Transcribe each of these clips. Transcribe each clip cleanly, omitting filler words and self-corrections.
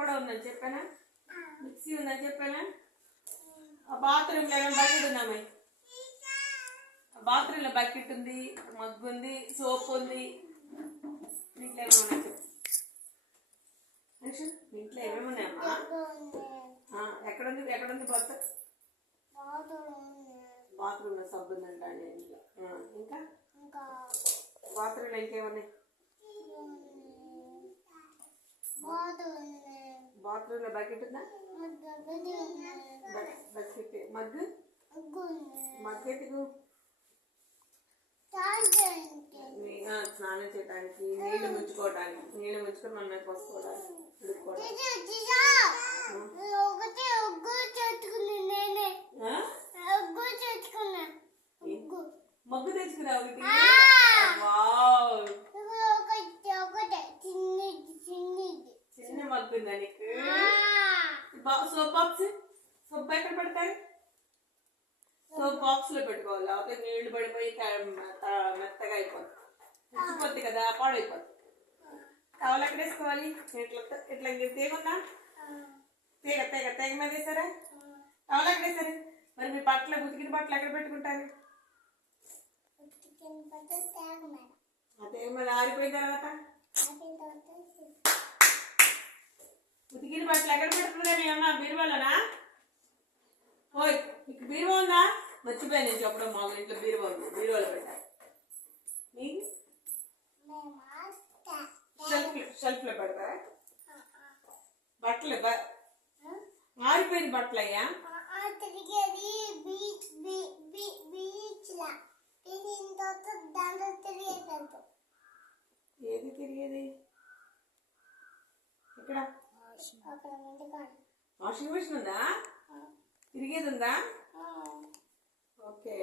కూడా ఉందని చెప్పానా? మిక్సీ ఉందని చెప్పానా? బాత్రూంలో ఏమైనా బకెట్ ఉందామా? బాత్రూంలో బకెట్ ఉంది, మగ్గు ఉంది, సోప్ ఉంది. ఇంట్లో ఏమేమి ఉన్నాయి? ఇంట్లో ఏమేమి ఉన్నాయమ్మా? ఎక్కడుంది బాత్రూంలో సబ్బు ఉందంట ఇంట్లో. ఇంకా బాత్రూంలో ఇంకేమున్నాయి? బాత్రూంలో బకెట్ ఉందా? బకెట్ మగ్గు ఎందుకు? స్నానం చేయడానికి, నీళ్ళు ముంచుకొని మన మీద పోసుకోవడానికి, మగ్గు తెచ్చుకురా ఒకటి. చిన్న మగ్గు ఉందా నీకు? సోప్ ఎక్కడ పెడతారు? సోప్ బాక్స్ లో పెట్టుకోవాలి. లేకపోతే నీళ్లు పడిపోయి మెత్తగా అయిపోతుంది, ఉచ్చిపోద్ది కదా, పాడైపోతుంది. టవల్ ఎక్కడ వేసుకోవాలి? ఇట్లా తీగ ఉందా? తీగ మీద వేసారా? టవల్ ఎక్కడ వేసారు? మరి మీ బట్టలు, ఉతికిన బట్టలు ఎక్కడ పెట్టుకుంటారు? ఆ తీగ మీద ఆరిపోయిన తర్వాత ఉతికిన బట్టలు ఎక్కడ పెట్టుకుంటారా? మీ అమ్మ బీరువాలోనా? ఓయ్, మీకు బీరువా ఉందా? మర్చిపోయాను నేను చెప్పడం. మా ఇంట్లో బీరువా ఉంది, బీరువాలో పెట్టాలి. షెల్ఫ్ లో పెడతారా? బట్టలు ఆరిపోయిన బట్టలు అయ్యా? ఏది తిరిగేది? ఇక్కడ వాషింగ్ మిషన్ ఉందా? తిరిగేది ఉందా? ఓకే.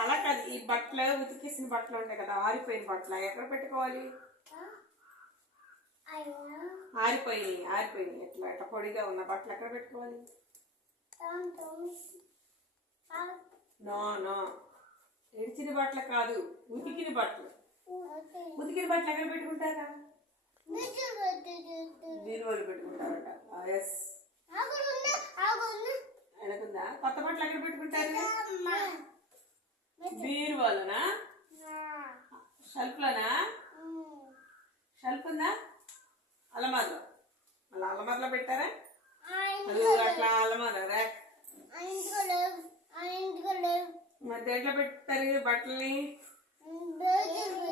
అలా కాదు, ఈ బట్టలు ఉతికేసిన బట్టలు ఉంటాయి కదా, ఆరిపోయిన బట్టలు ఎక్కడ పెట్టుకోవాలి? ఆరిపోయినాయి ఎట్లా పొడిగా ఉన్న బట్టలు ఎక్కడ పెట్టుకోవాలి? నో, ఎడిచిన బట్టలు కాదు, ఉతికిన బట్టలు. ఉతికిన బట్టలు ఎక్కడ పెట్టుకుంటారా? బీరువాలో పెట్టుకుంటారట. వెనకుందా? కొత్త బట్టలు ఎక్కడ పెట్టుకుంటారు? బీరువాలోనా? షెల్ఫ్ లోనా? షెల్ఫ్ ఉందా? అలమారలో? మళ్ళీ అలమారలో పెట్టారా? అట్లా అలమార ర్యాక్. మరి దేంట్లో పెట్టారు బట్టలని?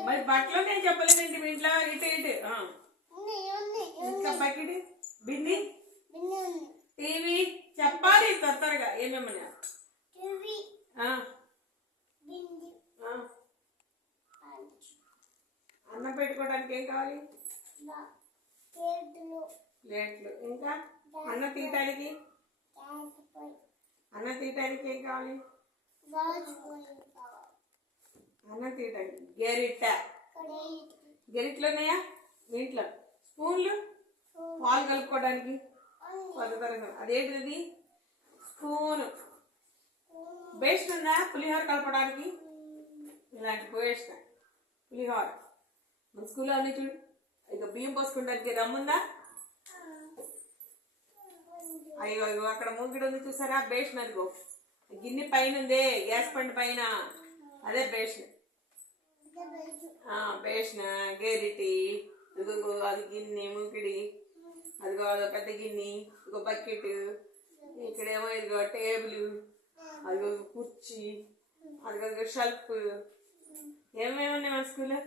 మరి బట్టలు నేను చెప్పలేదండి. మీ ఇంట్లో ఇటు ఇంకా బకెట్, బింది, టీవీ చెప్పాలి త్వరగా. ఏమేమన్నా? అన్నం పెట్టుకోవడానికి ఏం కావాలి? ప్లేట్లు. ఇంకా అన్నం తీయటానికి ఏం కావాలి? అన్నం తీయటానికి గెరిట్లు ఉన్నాయా మీ ఇంట్లో? స్పూన్లు, పాలు కలుపుకోవడానికి అదేంటిది? స్పూను. బేషన్ ఉందా? పులిహోర కలపడానికి ఇలాంటి బేషన్, పులిహోర. మన స్కూల్లో అన్ని చూడు. ఇక బియ్యం పోసుకోవడానికి రమ్ముందా? అయ్యో అక్కడ మూగిడి ఉంది చూసారా? బేషన్. అదిగో గిన్నె పైన ఉందే, గ్యాస్ పండు పైన, అదే బేషన్. గెరిటి, ఇదిగో అది గిన్నె మూకిడి, అదిగో అదో పెద్ద గిన్నె, ఇదిగో బకెట్, ఇక్కడేమో ఇదిగో టేబుల్, అదిగో కుర్చీ, అదిగో షెల్ఫ్. ఏమేమి ఉన్నాయి మన స్కూల్లో?